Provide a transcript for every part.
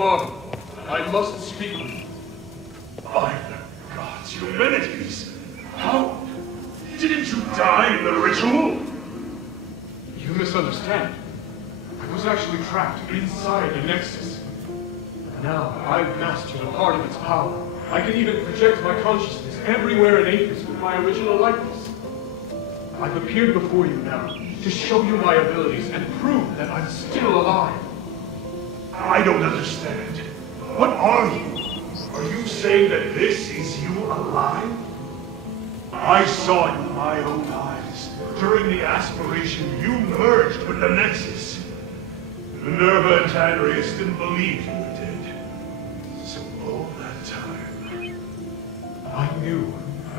marvel. I must speak with you. By the gods, Eumenides! How? Didn't you die in the ritual? You misunderstand. I was actually trapped inside the Nexus. Now I've mastered a part of its power. I can even project my consciousness everywhere in Athos with my original likeness. I've appeared before you now to show you my abilities and prove that I'm still alive. I don't understand. What are you? Are you saying that this is you alive? I saw it with my own eyes. During the aspiration, you merged with the Nexus. Minerva and Tiberius didn't believe you were dead. So all that time... I knew.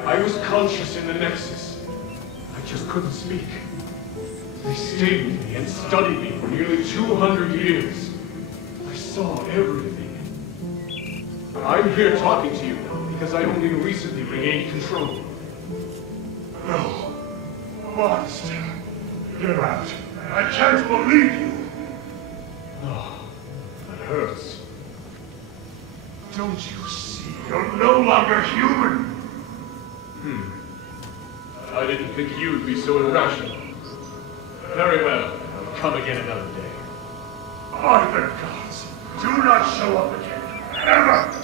I was conscious in the Nexus. I just couldn't speak. They stayed with me and studied me for nearly 200 years. I saw everything. I'm here talking to you now because I only recently regained control. No. Monster. Get out. I can't believe you. Oh, that hurts. Don't you see? You're no longer human. I didn't think you'd be so irrational. Very well. I'll come again another day. By the gods, do not show up again. Ever!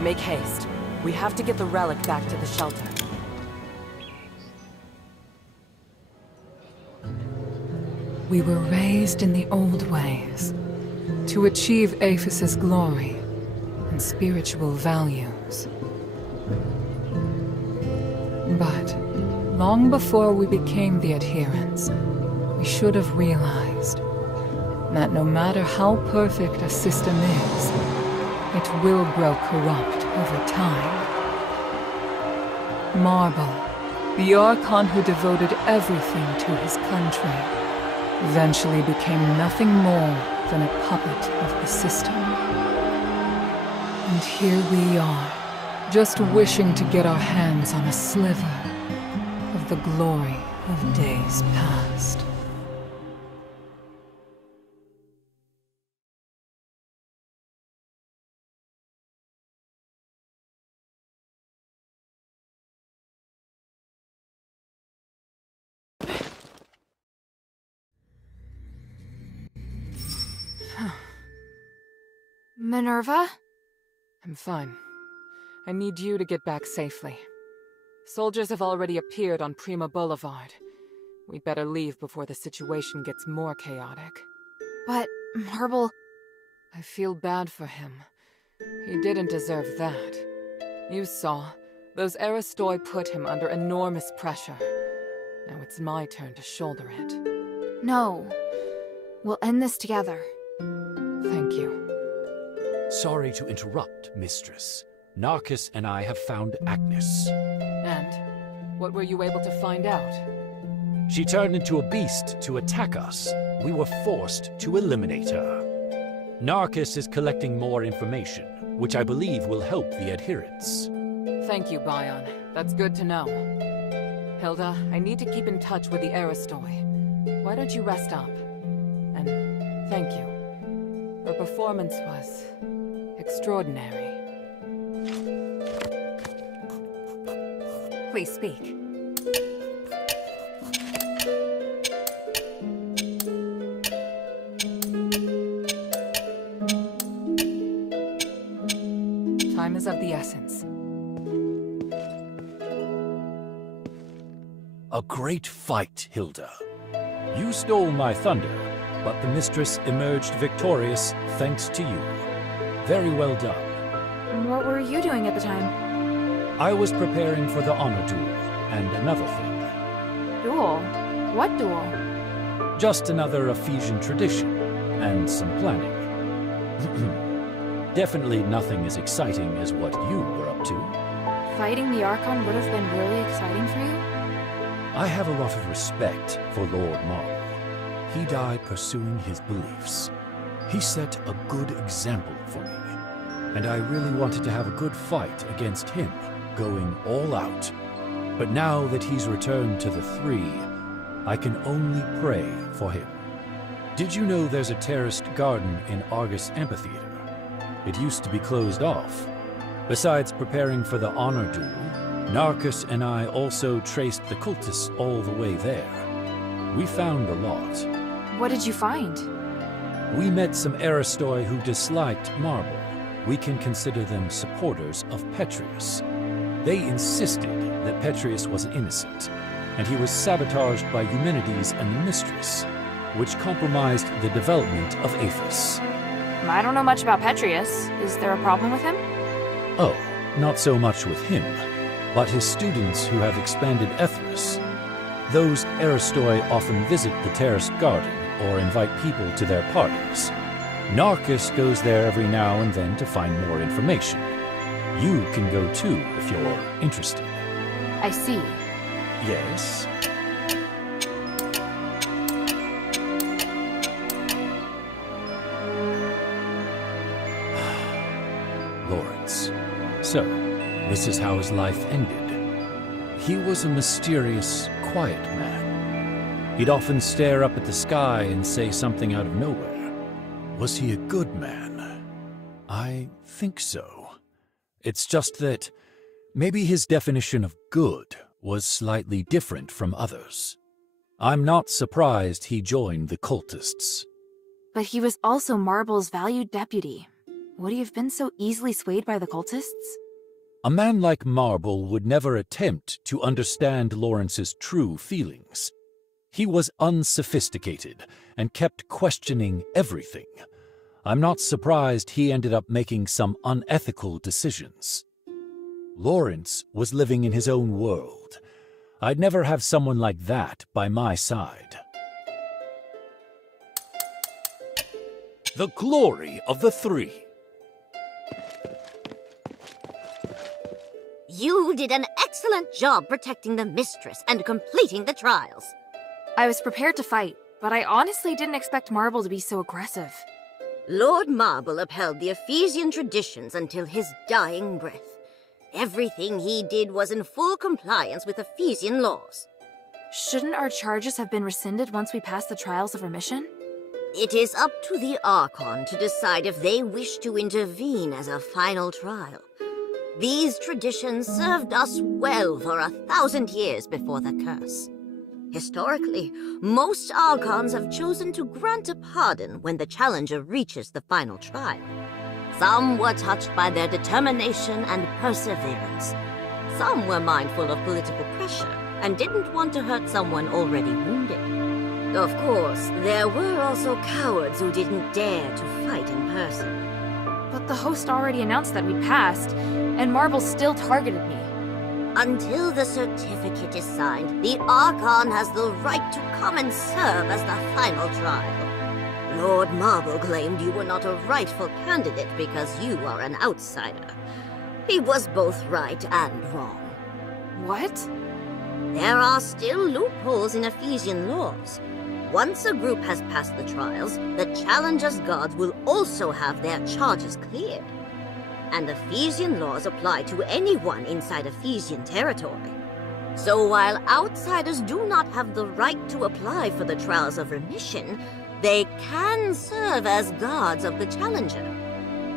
Make haste. We have to get the relic back to the shelter. We were raised in the old ways, to achieve Aphos's glory and spiritual values. But long before we became the adherents, we should have realized that no matter how perfect a system is, it will grow corrupt over time. Marble, the Archon who devoted everything to his country, eventually became nothing more than a puppet of the system. And here we are, just wishing to get our hands on a sliver of the glory of days past. Minerva? I'm fine. I need you to get back safely. Soldiers have already appeared on Prima Boulevard. We'd better leave before the situation gets more chaotic. But Marble... I feel bad for him. He didn't deserve that. You saw. Those Aristoi put him under enormous pressure. Now it's my turn to shoulder it. No. We'll end this together. Thank you. Sorry to interrupt, Mistress. Narcus and I have found Agnes. And? What were you able to find out? She turned into a beast to attack us. We were forced to eliminate her. Narcus is collecting more information, which I believe will help the adherents. Thank you, Bion. That's good to know. Hilda, I need to keep in touch with the Aristoi. Why don't you rest up? And thank you. Her performance was extraordinary. Please speak. Time is of the essence. A great fight, Hilda. You stole my thunder, but the Mistress emerged victorious thanks to you. Very well done. What were you doing at the time? I was preparing for the honor duel, and another thing. Duel? What duel? Just another Ephesian tradition, and some planning. Definitely nothing as exciting as what you were up to. Fighting the Archon would have been really exciting for you? I have a lot of respect for Lord Marble. He died pursuing his beliefs. He set a good example for me, and I really wanted to have a good fight against him, going all out. But now that he's returned to the Three, I can only pray for him. Did you know there's a terraced garden in Argus Amphitheater? It used to be closed off. Besides preparing for the honor duel, Narcus and I also traced the cultists all the way there. We found a lot. What did you find? We met some Aristoi who disliked Marble. We can consider them supporters of Petrius. They insisted that Petrius was innocent, and he was sabotaged by Eumenides and the Mistress, which compromised the development of Aphis. I don't know much about Petrius. Is there a problem with him? Oh, not so much with him, but his students who have expanded Ethris. Those Aristoi often visit the terraced garden or invite people to their parties. Narcus goes there every now and then to find more information. You can go too if you're interested. I see. Yes? Lawrence. So, this is how his life ended. He was a mysterious, quiet man. He'd often stare up at the sky and say something out of nowhere. Was he a good man? I think so. It's just that maybe his definition of good was slightly different from others. I'm not surprised he joined the cultists. But he was also Marble's valued deputy. Would he have been so easily swayed by the cultists? A man like Marble would never attempt to understand Lawrence's true feelings. He was unsophisticated and kept questioning everything. I'm not surprised he ended up making some unethical decisions. Lawrence was living in his own world. I'd never have someone like that by my side. The glory of the Three. You did an excellent job protecting the Mistress and completing the trials. I was prepared to fight, but I honestly didn't expect Marble to be so aggressive. Lord Marble upheld the Ephesian traditions until his dying breath. Everything he did was in full compliance with Ephesian laws. Shouldn't our charges have been rescinded once we passed the trials of remission? It is up to the Archon to decide if they wish to intervene as a final trial. These traditions served us well for 1,000 years before the curse. Historically, most Archons have chosen to grant a pardon when the challenger reaches the final trial. Some were touched by their determination and perseverance. Some were mindful of political pressure and didn't want to hurt someone already wounded. Of course, there were also cowards who didn't dare to fight in person. But the host already announced that we passed, and Marble still targeted me. Until the certificate is signed, the Archon has the right to come and serve as the final trial. Lord Marble claimed you were not a rightful candidate because you are an outsider. He was both right and wrong. What? There are still loopholes in Ephesian laws. Once a group has passed the trials, the challenger's guards will also have their charges cleared. And Ephesian laws apply to anyone inside Ephesian territory. So while outsiders do not have the right to apply for the trials of remission, they can serve as guards of the challenger.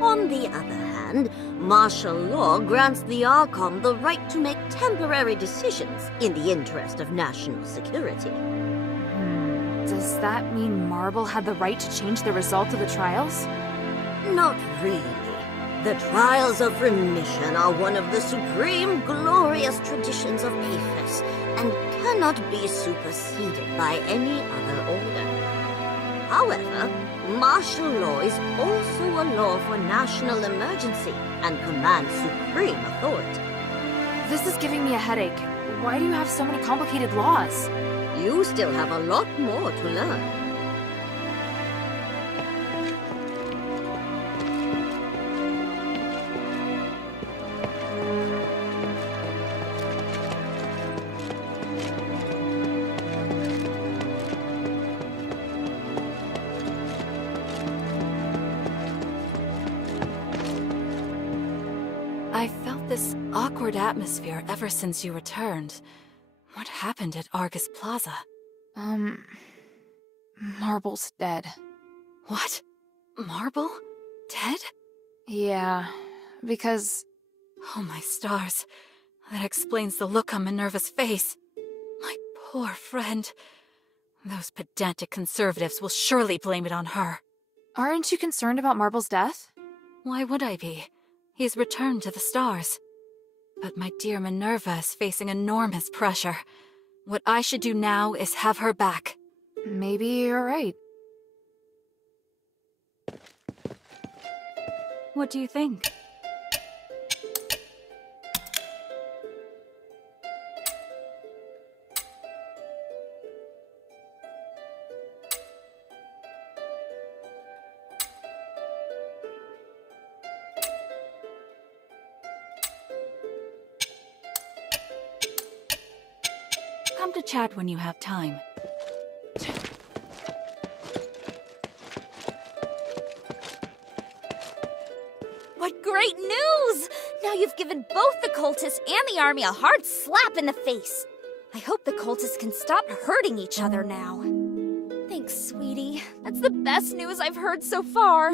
On the other hand, martial law grants the Archon the right to make temporary decisions in the interest of national security. Does that mean Marble had the right to change the result of the trials? Not really. The trials of remission are one of the supreme, glorious traditions of Aethys, and cannot be superseded by any other order. However, martial law is also a law for national emergency and commands supreme authority. This is giving me a headache. Why do you have so many complicated laws? You still have a lot more to learn. I felt this awkward atmosphere ever since you returned. What happened at Argus Plaza? Marble's dead. What? Marble? Dead? Yeah, because... Oh my stars. That explains the look on Minerva's face. My poor friend. Those pedantic conservatives will surely blame it on her. Aren't you concerned about Marble's death? Why would I be? He's returned to the stars. But my dear Minerva is facing enormous pressure. What I should do now is have her back. Maybe you're right. What do you think? Come to chat when you have time. What great news! Now you've given both the cultists and the army a hard slap in the face. I hope the cultists can stop hurting each other now. Thanks, sweetie. That's the best news I've heard so far.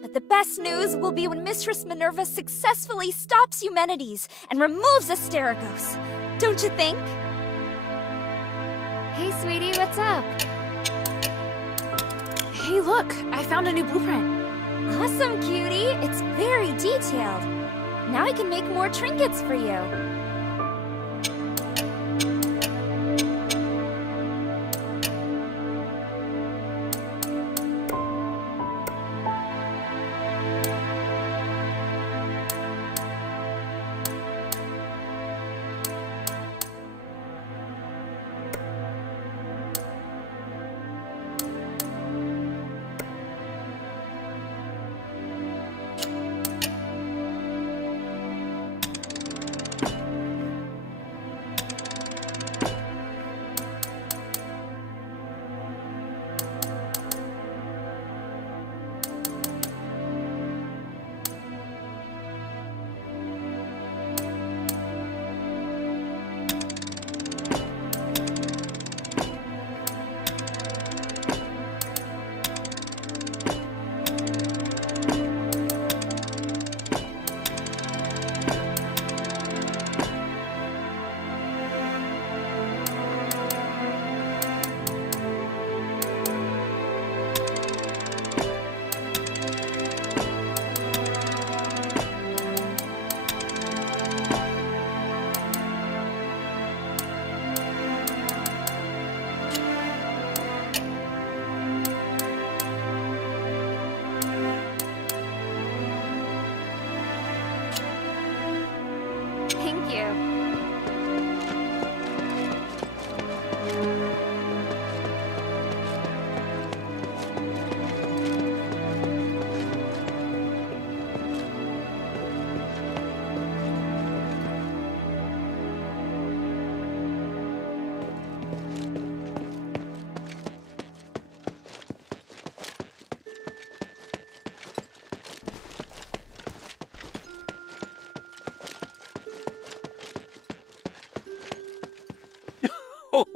But the best news will be when Mistress Minerva successfully stops Eumenides and removes Asterigos. Don't you think? Hey, sweetie, what's up? Hey, look! I found a new blueprint. Awesome, cutie! It's very detailed. Now I can make more trinkets for you.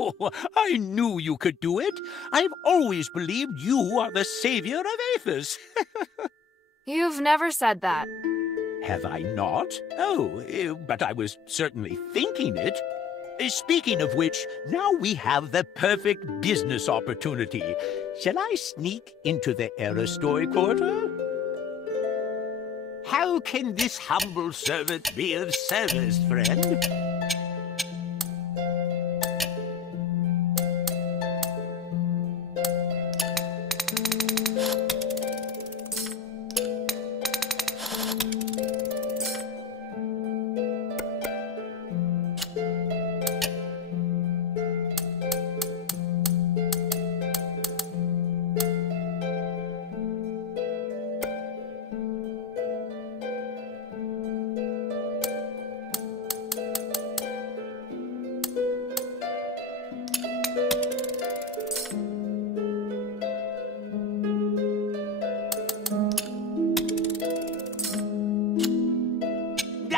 Oh, I knew you could do it. I've always believed you are the savior of Aphis. You've never said that. Have I not? Oh, but I was certainly thinking it. Speaking of which, now we have the perfect business opportunity. Shall I sneak into the Aristoy quarter? How can this humble servant be of service, friend?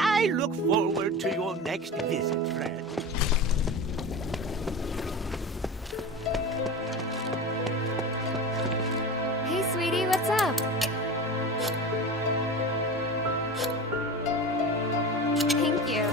I look forward to your next visit, friend. Hey, sweetie, what's up? Thank you.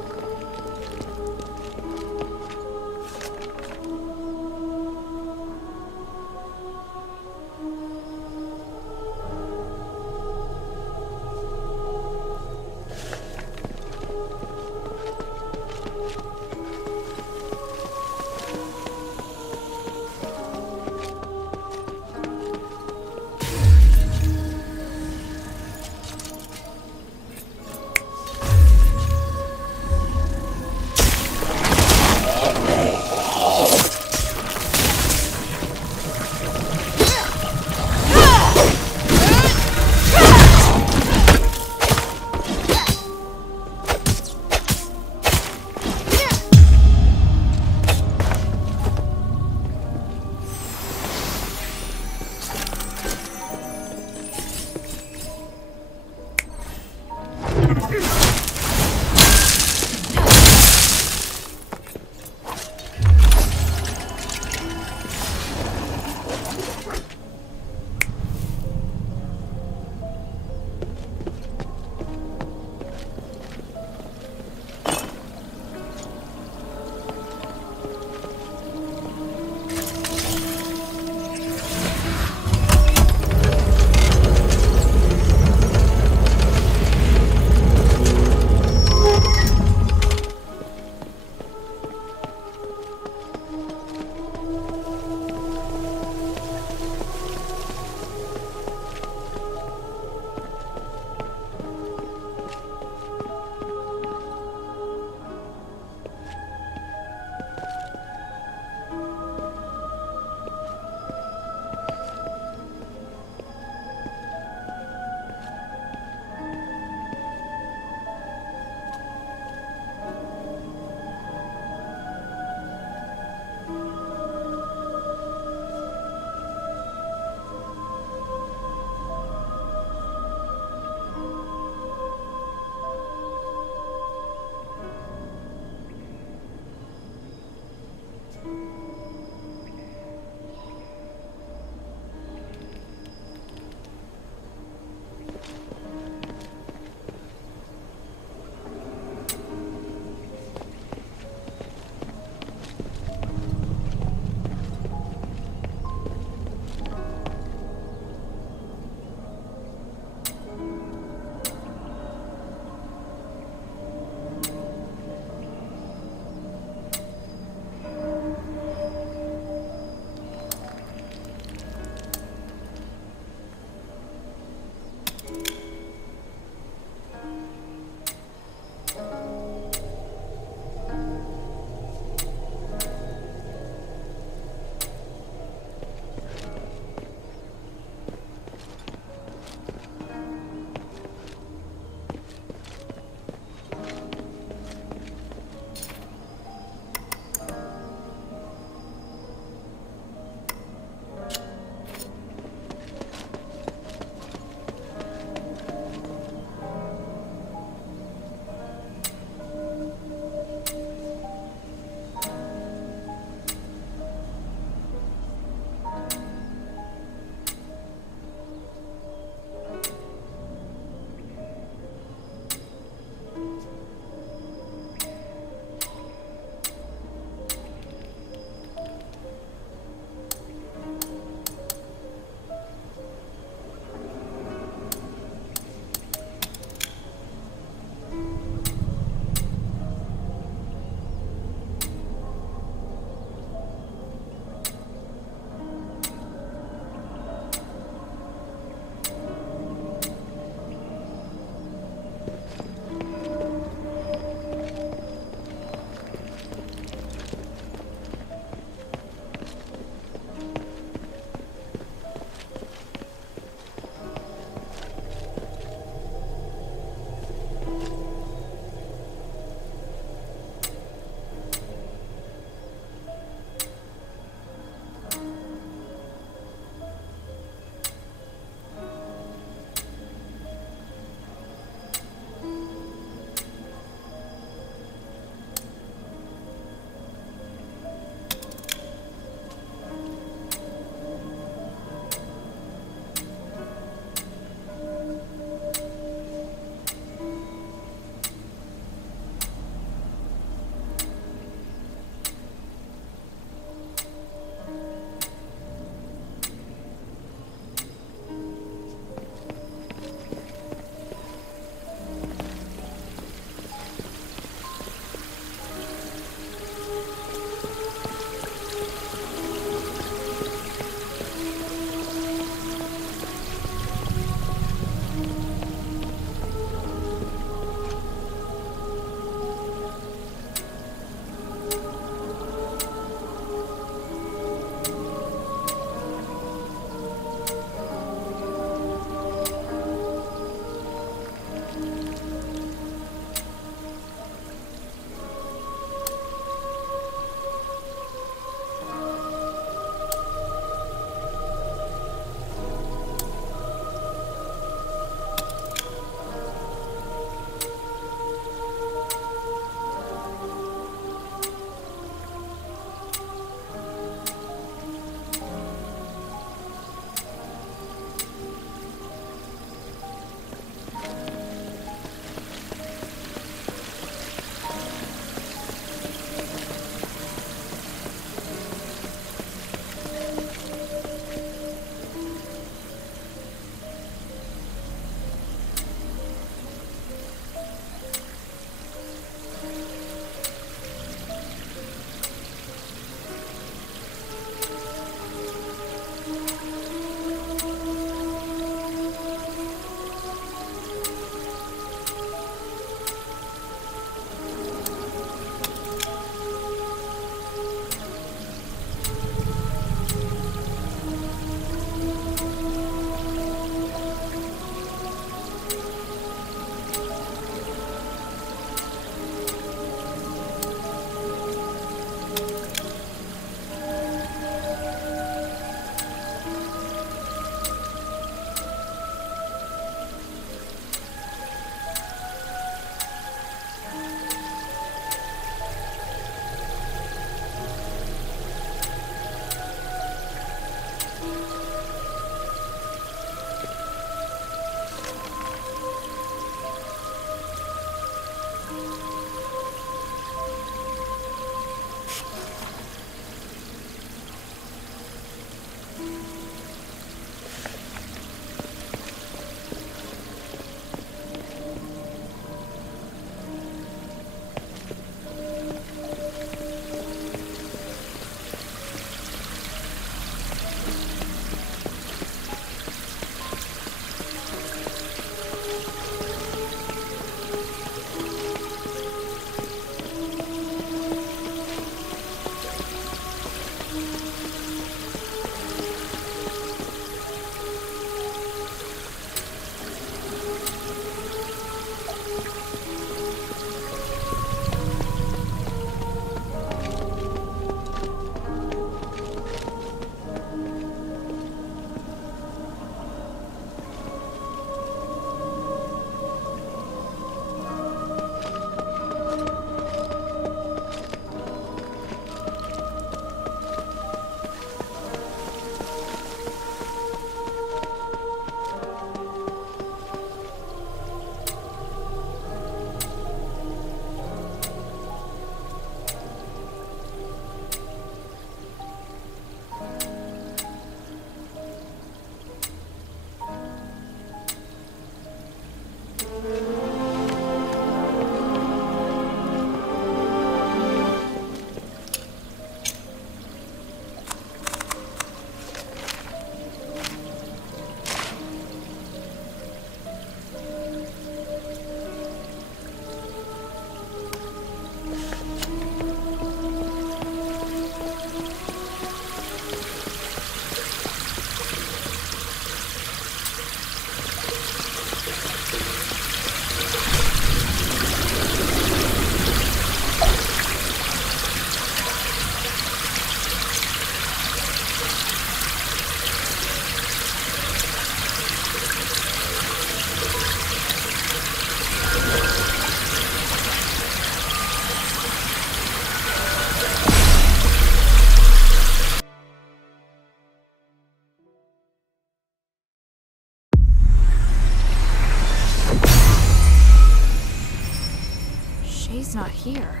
he's not here.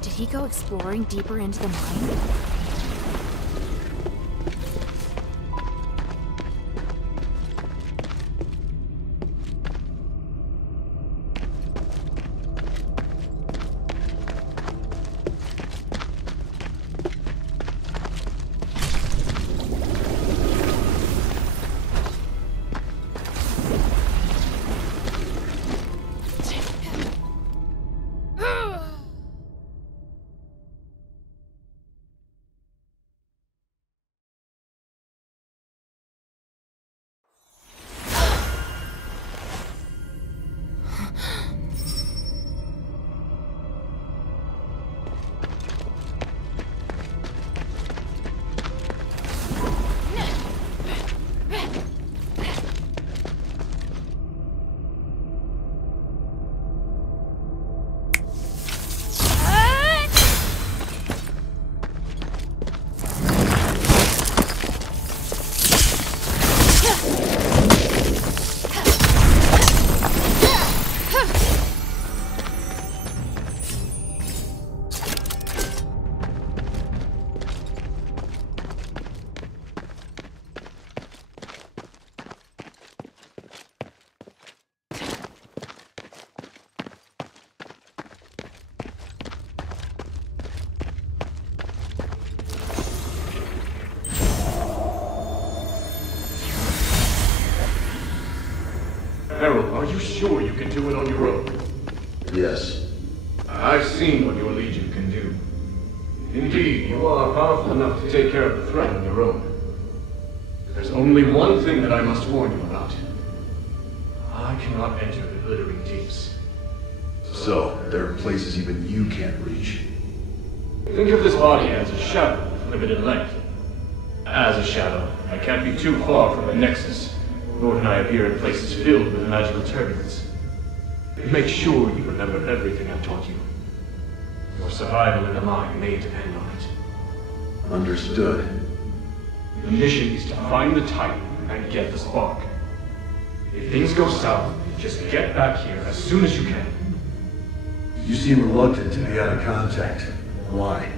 Did he go exploring deeper into the mine? Harold, are you sure you can do it on your own? Yes. I've seen what your Legion can do. Indeed, you are powerful enough to take care of the threat on your own. There's only one thing that I must warn you about. I cannot enter the glittering deeps. So, there are places even you can't reach. Think of this body as a shadow with limited length. As a shadow, I can't be too far from the Nexus, nor can I appear in places filled with magical turbulence. Make sure you remember everything I've taught you. Your survival in the mine may depend on it. Understood. The mission is to find the Titan and get the spark. If things go south, just get back here as soon as you can. You seem reluctant to be out of contact. Why?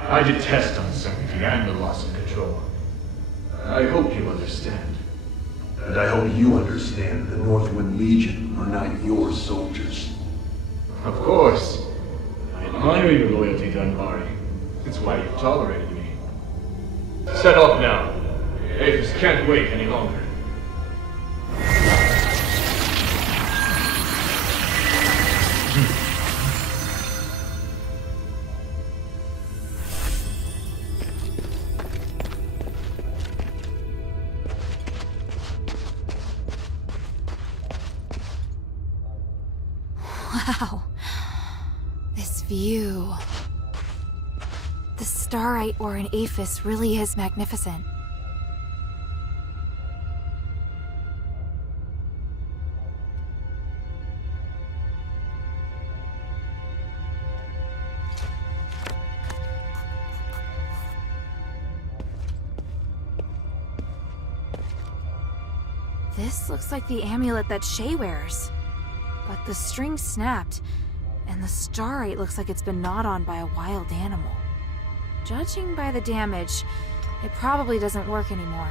I detest uncertainty and the loss of control. I hope you understand. And I hope you understand the Northwind Legion are not your soldiers. Of course. I admire your loyalty to Anvari. It's why you've tolerated me. Set off now. Aphis can't wait any longer. Wow. This view. The starite ore in Aphis really is magnificent. This looks like the amulet that Shay wears. But the string snapped, and the starite looks like it's been gnawed on by a wild animal. Judging by the damage, it probably doesn't work anymore.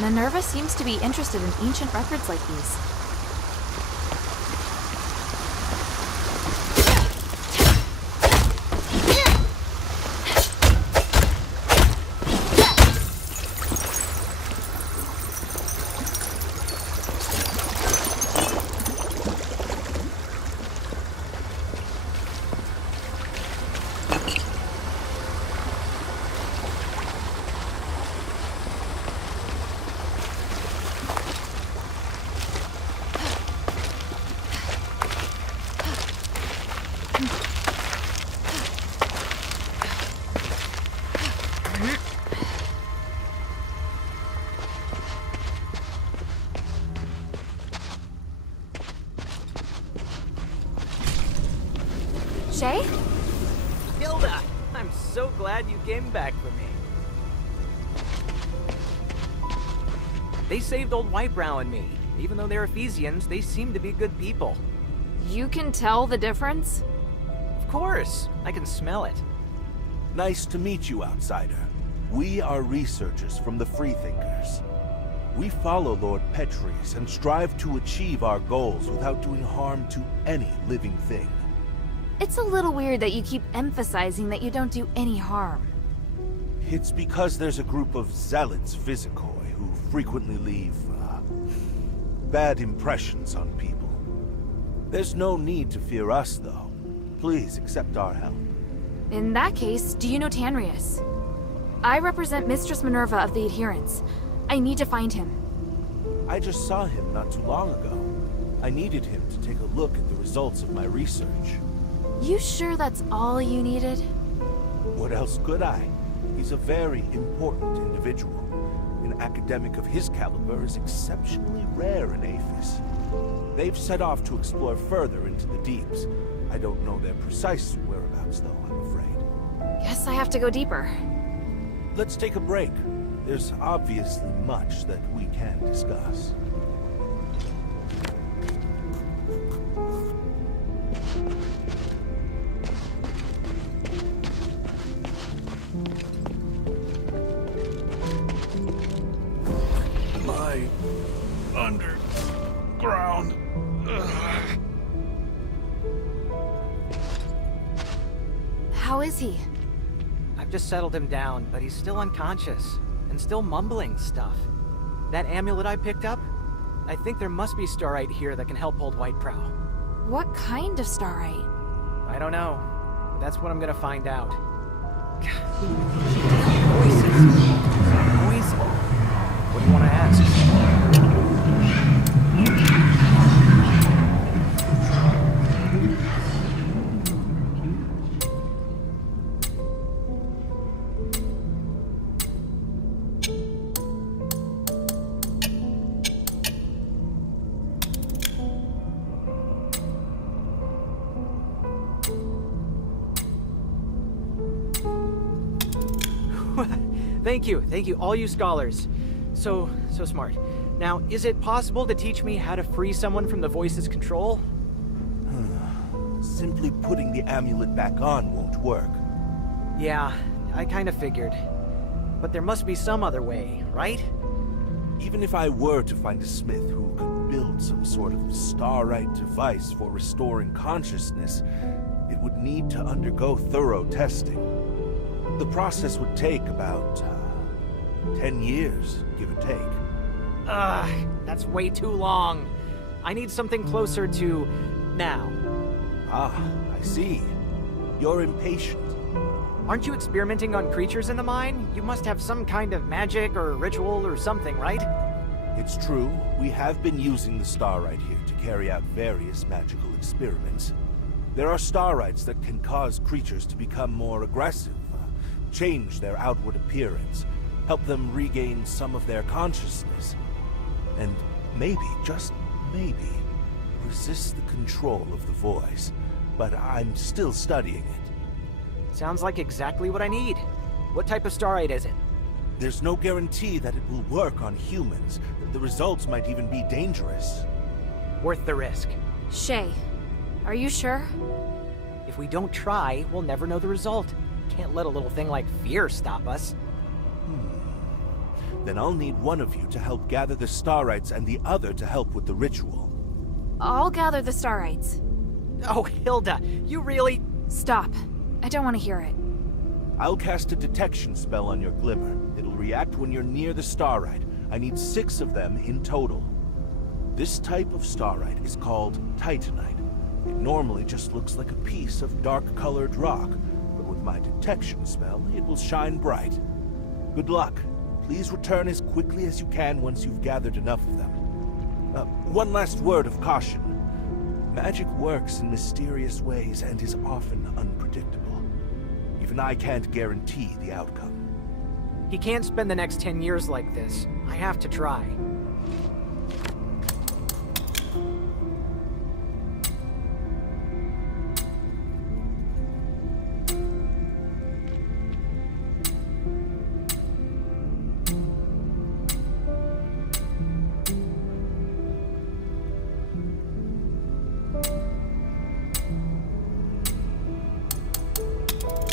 Minerva seems to be interested in ancient records like these. Shay? Hilda! I'm so glad you came back for me. They saved old Whitebrow and me. Even though they're Ephesians, they seem to be good people. You can tell the difference? Of course! I can smell it. Nice to meet you, outsider. We are researchers from the Freethinkers. We follow Lord Petres and strive to achieve our goals without doing harm to any living thing. It's a little weird that you keep emphasizing that you don't do any harm. It's because there's a group of zealots physicoi who frequently leave, bad impressions on people. There's no need to fear us, though. Please accept our help. In that case, do you know Tanrius? I represent Mistress Minerva of the Adherents. I need to find him. I just saw him not too long ago. I needed him to take a look at the results of my research. You sure that's all you needed? What else could I? He's a very important individual. An academic of his caliber is exceptionally rare in Aphis. They've set off to explore further into the deeps. I don't know their precise whereabouts, though, I'm afraid. Guess I have to go deeper. Let's take a break. There's obviously much that we can discuss. My underground. How is he? I've just settled him down, but he's still unconscious. And still mumbling stuff. That amulet I picked up? I think there must be starite here that can help old Whitebrow. What kind of starite? I don't know. But that's what I'm gonna find out. Voices. Voices. What do you want to ask? Thank you, all you scholars. So smart. Now, is it possible to teach me how to free someone from the voice's control? Simply putting the amulet back on won't work. Yeah, I kind of figured. But there must be some other way, right? Even if I were to find a smith who could build some sort of starite device for restoring consciousness, it would need to undergo thorough testing. The process would take about 10 years, give or take. That's way too long. I need something closer to now. Ah, I see. You're impatient. Aren't you experimenting on creatures in the mine? You must have some kind of magic or ritual or something, right? It's true. We have been using the starite here to carry out various magical experiments. There are starites that can cause creatures to become more aggressive, change their outward appearance, help them regain some of their consciousness, and maybe, just maybe, resist the control of the voice. But I'm still studying it. Sounds like exactly what I need. What type of starite is it? There's no guarantee that it will work on humans. The results might even be dangerous. Worth the risk. Shay, are you sure? If we don't try, we'll never know the result. Can't let a little thing like fear stop us. Then I'll need one of you to help gather the Starites and the other to help with the ritual. I'll gather the Starites. Oh, Hilda, you really... Stop. I don't want to hear it. I'll cast a detection spell on your glimmer. It'll react when you're near the Starite. I need 6 of them in total. This type of Starite is called Titanite. It normally just looks like a piece of dark-colored rock, but with my detection spell, it will shine bright. Good luck. Please return as quickly as you can once you've gathered enough of them. One last word of caution. Magic works in mysterious ways and is often unpredictable. Even I can't guarantee the outcome. He can't spend the next 10 years like this. I have to try.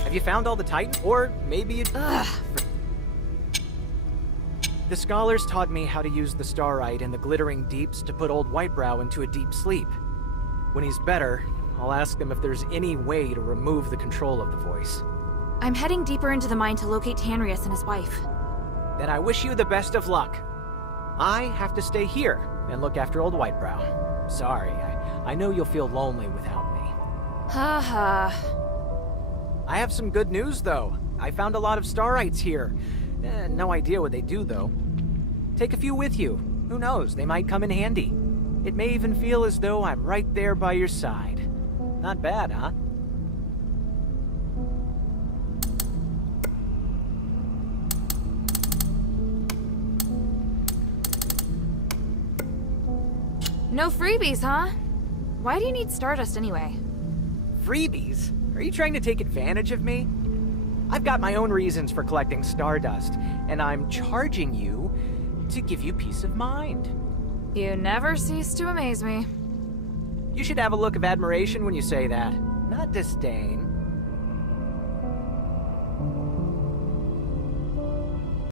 Have you found all the Titans? Or maybe you... Ugh. The scholars taught me how to use the Starite and the glittering deeps to put old Whitebrow into a deep sleep. When he's better, I'll ask them if there's any way to remove the control of the voice. I'm heading deeper into the mine to locate Tanrius and his wife. Then I wish you the best of luck. I have to stay here and look after old Whitebrow. Sorry, I know you'll feel lonely without me. Ha ha. I have some good news, though. I found a lot of Starites here. No idea what they do, though. Take a few with you. Who knows, they might come in handy. It may even feel as though I'm right there by your side. Not bad, huh? No freebies, huh? Why do you need Stardust anyway? Freebies? Are you trying to take advantage of me? I've got my own reasons for collecting Stardust, and I'm charging you to give you peace of mind. You never cease to amaze me. You should have a look of admiration when you say that, not disdain.